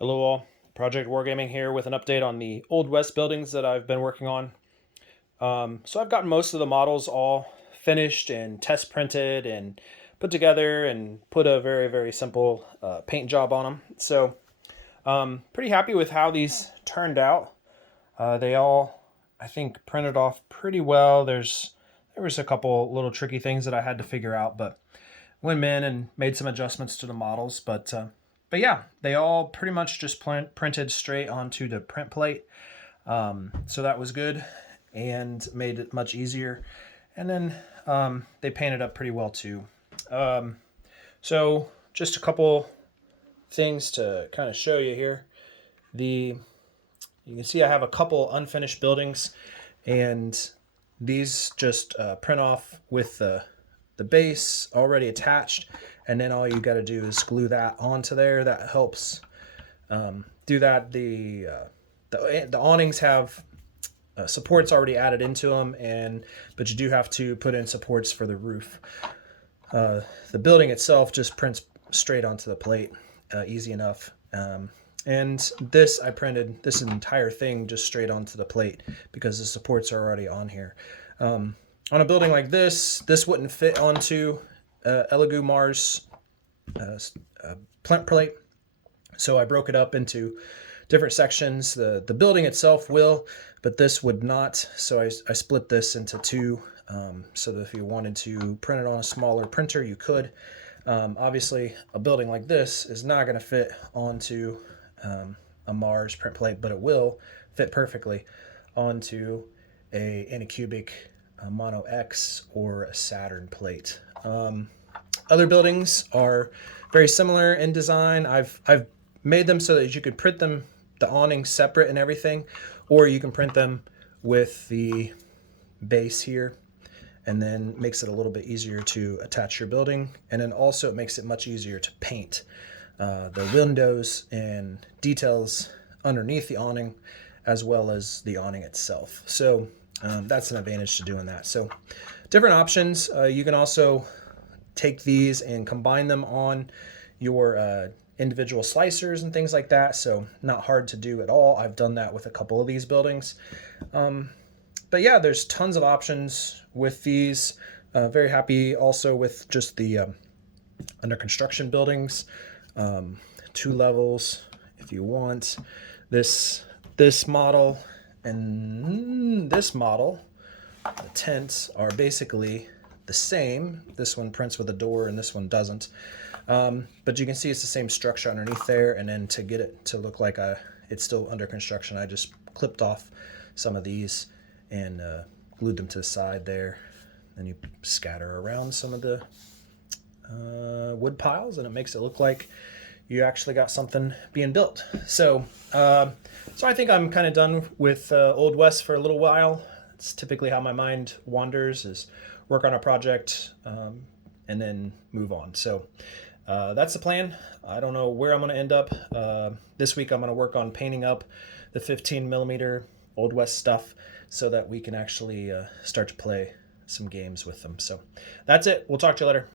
Hello all, Project Wargaming here with an update on the Old West buildings that I've been working on. So I've gotten most of the models all finished and test printed and put together and put a very simple paint job on them. So pretty happy with how these turned out. They all, I think, printed off pretty well. There was a couple little tricky things that I had to figure out, but went in and made some adjustments to the models. But yeah, they all pretty much just printed straight onto the print plate. So that was good and made it much easier. And then they painted up pretty well too. So just a couple things to kind of show you here. You can see I have a couple unfinished buildings, and these just print off with the base already attached, and then all you got to do is glue that onto there. That helps do that. The awnings have supports already added into them, but you do have to put in supports for the roof. The building itself just prints straight onto the plate, easy enough. And this, I printed this entire thing just straight onto the plate because the supports are already on here. On a building like this wouldn't fit onto Elegoo Mars plinth plate, so I broke it up into different sections. The building itself will, but this would not, so I split this into two, so that if you wanted to print it on a smaller printer, you could. Obviously, a building like this is not going to fit onto a Mars print plate, but it will fit perfectly onto a Anycubic Mono X or a Saturn plate. Other buildings are very similar in design. I've made them so that you could print them, the awning separate and everything, or you can print them with the base here, and then makes it a little bit easier to attach your building. And then also it makes it much easier to paint the windows and details underneath the awning, as well as the awning itself. So that's an advantage to doing that. So different options. You can also take these and combine them on your individual slicers and things like that. So not hard to do at all. I've done that with a couple of these buildings. But yeah, there's tons of options with these. Very happy also with just the under construction buildings. 2 levels if you want. This model and this model, the tents are basically the same. This one prints with a door and this one doesn't. But you can see it's the same structure underneath there, and then to get it to look like it's still under construction, I just clipped off some of these and glued them to the side there. Then you scatter around some of the wood piles, and it makes it look like you actually got something being built. So I think I'm kind of done with Old West for a little while. It's typically how my mind wanders, is work on a project and then move on. So that's the plan. I don't know where I'm going to end up. This week I'm going to work on painting up the 15mm Old West stuff so that we can actually start to play some games with them. So that's it. We'll talk to you later.